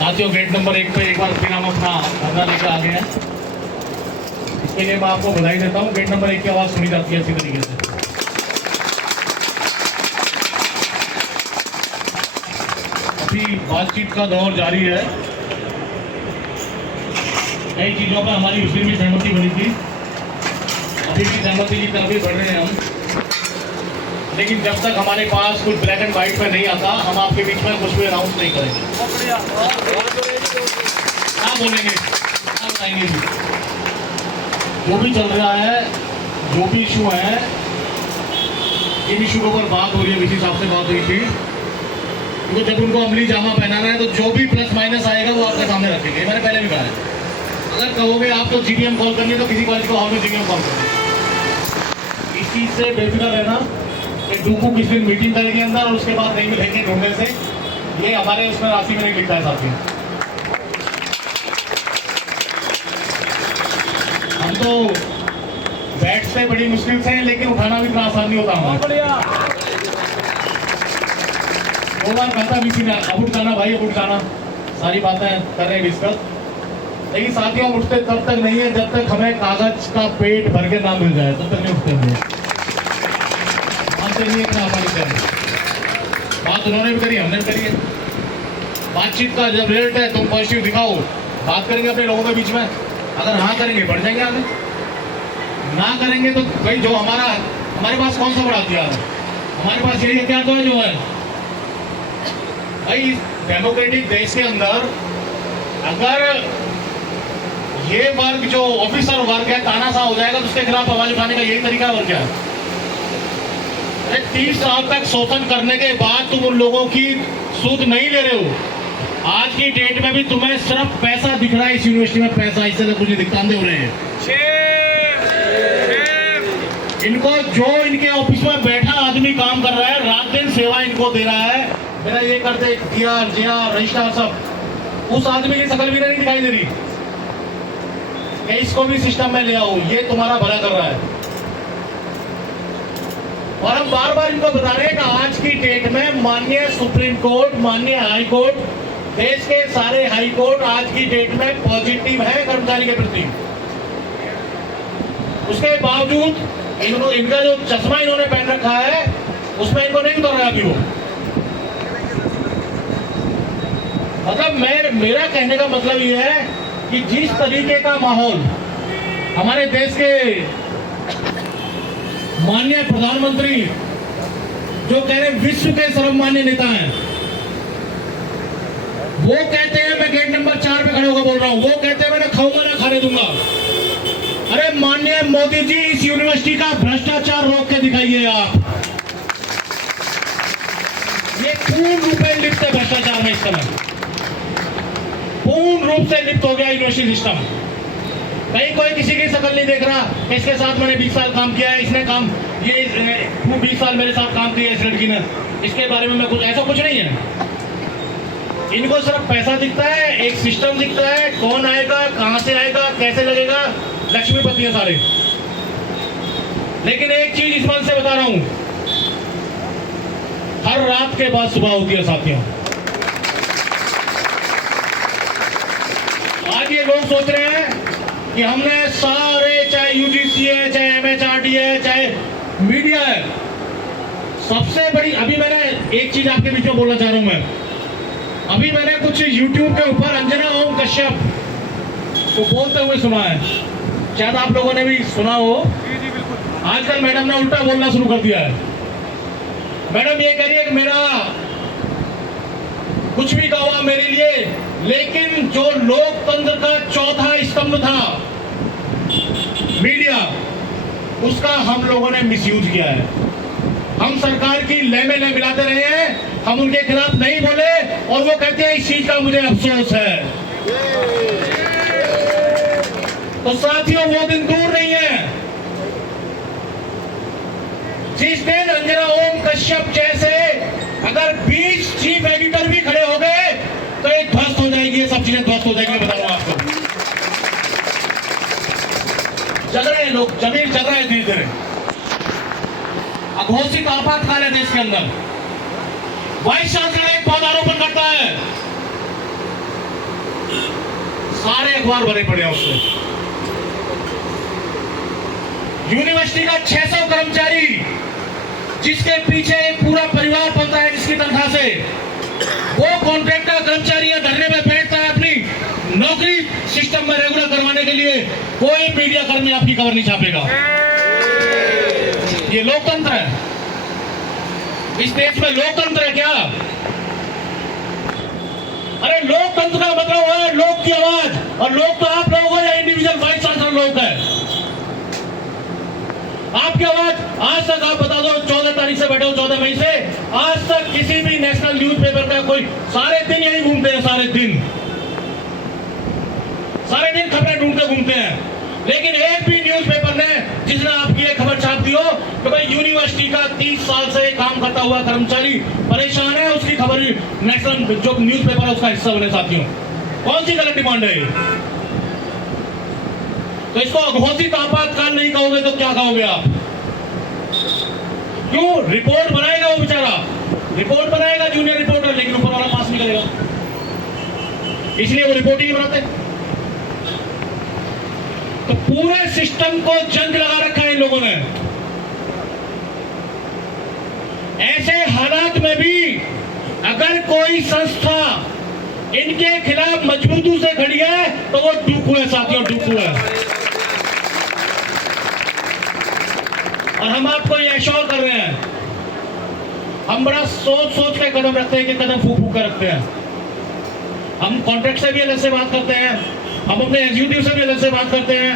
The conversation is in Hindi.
साथियों गेट नंबर 1 पे एक बार फिर हम अपना धरना लेकर आ गए हैं। इसके लिए मैं आपको बधाई देता हूँ। गेट नंबर 1 की आवाज़ सुनी जाती है अच्छी तरीके से। अभी बातचीत का दौर जारी है। कई चीज़ों पर हमारी उस दिन भी सहमति बनी थी, अभी भी सहमति की तरफ ही बढ़ रहे हैं हम। लेकिन जब तक हमारे पास कुछ ब्लैक एंड व्हाइट में नहीं आता, हम आपके बीच में कुछ भी अनाउंस नहीं करेंगे। क्या बोलेंगे, क्या बताएंगे जी? जो भी चल रहा है, जो भी इशू है, इन इशू के ऊपर बात हो रही है। किसी साहब से बात हुई थी, तो जब उनको अमली जामा पहनाना है तो जो भी प्लस माइनस आएगा वो आपके सामने रखेंगे। मैंने पहले भी कहा है, अगर कहोगे आप तो जीडीएम कॉल करनी है तो किसी कॉलेज को हॉल में जीडीएम कॉल करेंगे। इस चीज़ से बेफिक्र रहना कि डूकू किस दिन मीटिंग करेंगे अंदर और उसके बाद नहीं मिलेंगे ढूंढने से, ये हमारे उसमें राशि में नहीं लिखता है साथी। हम तो बैठते बड़ी मुश्किल से, लेकिन उठाना भी इतना आसान नहीं होता हमारा। दो बार कहता भी थी अब उठ जाना भाई, अब उठ जाना, सारी बातें कर रहे हैं डिस्कस। लेकिन साथियों हम उठते तब तक नहीं है जब तक हमें कागज का पेट भर के ना मिल जाए, तब तक नहीं उठते हुए। मानते नहीं है बात, उन्होंने भी करी, हमने भी करी है। बातचीत का जब रेट है तुम पॉजिटिव दिखाओ, बात करेंगे अपने लोगों के बीच में। अगर हाँ करेंगे बढ़ जाएंगे आगे, ना करेंगे तो भाई जो हमारे पास कौन सा बड़ा हथियार है? हमारे पास यही हथियार तो है जो है भाई। डेमोक्रेटिक देश के अंदर अगर ये वर्ग जो ऑफिसर वर्ग है तानाशाह हो जाएगा तो उसके खिलाफ आवाज उठाने का यही तरीका है और क्या है? 30 साल तक शोषण करने के बाद तुम उन लोगों की सूद नहीं ले रहे हो। आज की डेट में भी तुम्हें सिर्फ पैसा दिख रहा है इस यूनिवर्सिटी में, पैसा, इससे तो कुछ दिखता नहीं हो रहे हैं। इनको जो इनके ऑफिस में बैठा आदमी काम कर रहा है, रात दिन सेवा इनको दे रहा है, मेरा ये करते डीआर जेआर रजिस्ट्रार सब, उस आदमी की शकल भी नहीं दिखाई दे रही। इसको भी सिस्टम में ले आओ, ये तुम्हारा भला कर रहा है। और हम बार बार इनको बता रहे हैं कि आज की डेट में माननीय सुप्रीम कोर्ट, माननीय हाई कोर्ट, देश के सारे हाई कोर्ट आज की डेट में पॉजिटिव है कर्मचारी के प्रति। उसके बावजूद इनका जो चश्मा इन्होंने पहन रखा है उसमें इनको नहीं उतर रहा अभी वो। मतलब मेरा कहने का मतलब ये है कि जिस तरीके का माहौल हमारे देश के माननीय प्रधानमंत्री जो कह रहे विश्व के सर्वमान्य नेता हैं, वो कहते हैं मैं गेट नंबर 4 पे खड़े होकर बोल रहा हूं, वो कहते हैं मैं ना खाऊंगा ना खाने दूंगा। अरे माननीय मोदी जी, इस यूनिवर्सिटी का भ्रष्टाचार रोक के दिखाइए आप। ये पूर्ण रूप से लिप्त है भ्रष्टाचार में, इस समय पूर्ण रूप से लिप्त हो गया यूनिवर्सिटी सिस्टम। कहीं कोई किसी की शकल नहीं देख रहा, इसके साथ मैंने 20 साल काम किया है, इसने काम ये 20 साल मेरे साथ काम किया इस लड़की ने, इसके बारे में मैं कुछ ऐसा कुछ नहीं है। इनको सिर्फ पैसा दिखता है, एक सिस्टम दिखता है, कौन आएगा, कहां से आएगा, कैसे लगेगा, लक्ष्मीपति है सारे। लेकिन एक चीज इस मन से बता रहा हूं, हर रात के बाद सुबह होती है साथियों। आज ये लोग सोच रहे हैं कि हमने सारे, चाहे यूजीसी है, चाहे एमएचआरडी है, चाहे मीडिया है, सबसे बड़ी, अभी मैंने एक चीज आपके बीच में बोलना चाह रहा हूं मैं। अभी मैंने कुछ यूट्यूब के ऊपर अंजना ओम कश्यप को बोलते हुए सुना है, शायद आप लोगों ने भी सुना हो। आजकल मैडम ने उल्टा बोलना शुरू कर दिया है। मैडम ये कह रही है कि मेरा कुछ भी कहा मेरे लिए, लेकिन जो लोकतंत्र का चौथा स्तंभ था मीडिया, उसका हम लोगों ने मिसयूज किया है। हम सरकार की ले में ले मिलाते रहे हैं, हम उनके खिलाफ नहीं बोले और वो कहते हैं इस चीज का मुझे अफसोस है। तो साथियों वो दिन दूर नहीं है जिस दिन अंजना ओम कश्यप जैसे अगर 20 चीफ एडिटर भी खड़े हो गए तो ये ध्वस्त हो जाएगी, ये सब चीजें ध्वस्त हो जाएंगी। बता रहा हूं आपको, चल रहे हैं लोग, जमीन चल रहा है धीरे धीरे। अघोषित आपातकाल है देश के अंदर। वाइस चांसलर एक पौधारोपण करता है, सारे अखबार भरे पड़े हैं उससे। यूनिवर्सिटी का 600 कर्मचारी जिसके पीछे एक पूरा परिवार पलता है जिसकी तनख्वाह से, वो कॉन्ट्रैक्ट का कर्मचारी है, धरने पे बैठता है अपनी नौकरी सिस्टम में रेगुलर करवाने के लिए। कोई मीडिया कर्मी आपकी खबर नहीं छापेगा। ये लोकतंत्र है? इस देश में लोकतंत्र है क्या? अरे लोकतंत्र का मतलब है लोक की आवाज, और लोग तो आप लोग हो या इंडिविजुअल वाइस चांसलर लोग है। आपकी आवाज आज तक आप बता दो, 14 तारीख से बैठे हो, 14 मई से आज तक किसी भी नेशनल न्यूज़पेपर का कोई, सारे दिन यही घूमते हैं, सारे दिन खबरें ढूंढते घूमते हैं, लेकिन एक भी न्यूज़पेपर ने जिसने आपकी ये खबर छाप दी हो कि भाई यूनिवर्सिटी का 30 साल से काम करता हुआ कर्मचारी परेशान है, उसकी खबर नेशनल जो न्यूज़पेपर है उसका हिस्सा बने। साथियों, कौन सी गलत डिमांड है? तो इसको अघोषित आपातकाल नहीं कहोगे तो क्या कहोगे आप? क्यों? रिपोर्ट बनाएगा वो बेचारा, रिपोर्ट बनाएगा जूनियर रिपोर्टर, लेकिन ऊपर वाला पास नहीं करेगा, इसलिए वो रिपोर्ट ही बनाते। तो पूरे सिस्टम को जंग लगा रखा है इन लोगों ने। ऐसे हालात में भी अगर कोई संस्था इनके खिलाफ मजबूती से खड़ी है तो वो डूबू है साथियों, डूबू है। और हम आपको ये एश्योर कर रहे हैं, हम बड़ा सोच सोच के कदम रखते हैं कि कदम फूक फूक कर रखते हैं। हम कॉन्ट्रैक्ट से भी अलग से बात करते हैं, हम अपने एग्जीक्यूटिव से भी अलग से बात करते हैं,